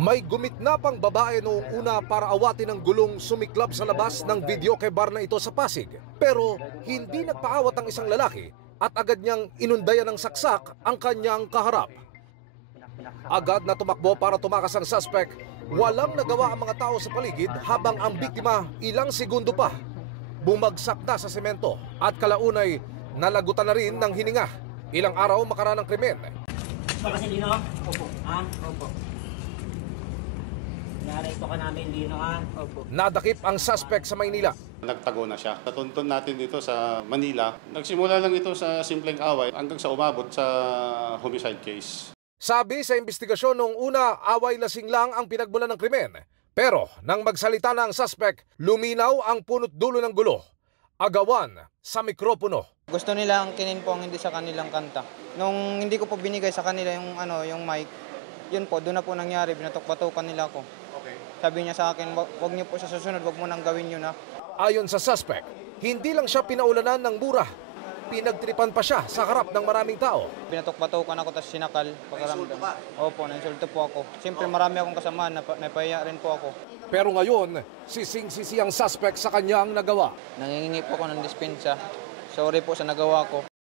May gumitna pang babae noong una para awatin ang gulong sumiklab sa labas ng videoke bar na ito sa Pasig. Pero hindi nagpaawat ang isang lalaki at agad niyang inundayan ng saksak ang kanyang kaharap. Agad na tumakbo para tumakas ang suspect. Walang nagawa ang mga tao sa paligid habang ang biktima ilang segundo pa bumagsak na sa semento at kalaunay nalagutan na rin ng hininga. Ilang araw makaraan ng krimen. Papasilino? Opo. Ha? Opo. Naresto ka namin, Lino, ha? Opo. Nadakip ang suspect sa Maynila. Nagtago na siya. Natuntun natin dito sa Manila. Nagsimula lang ito sa simpleng away hanggang sa umabot sa homicide case. Sabi sa investigasyon noong una, away lasing lang ang pinagmulan ng krimen. Pero nang magsalita na ang suspect, luminaw ang punot dulo ng gulo. Agawan sa mikropono. Gusto nila ang kinin po ang hindi sa kanilang kanta. Nung hindi ko po binigay sa kanila yung mic, yun po, doon na po nangyari, binatok-batokan nila ako. Okay. Sabi niya sa akin, wag niyo po sa susunod, wag mo nang gawin yun, ha. Ayon sa suspect, hindi lang siya pinaulanan ng mura. Pinagtripan pa siya sa harap ng maraming tao. Binatok-batokan ako, tapos sinakal. Pagkaramdam. Opo, nainsulto po ako. Siyempre marami akong kasama, napahiya rin po ako. Pero ngayon, sising-sisi ang suspect sa kanyang nagawa. Nangingi po ako ng dispensa. Sorry po sa nagawa ko.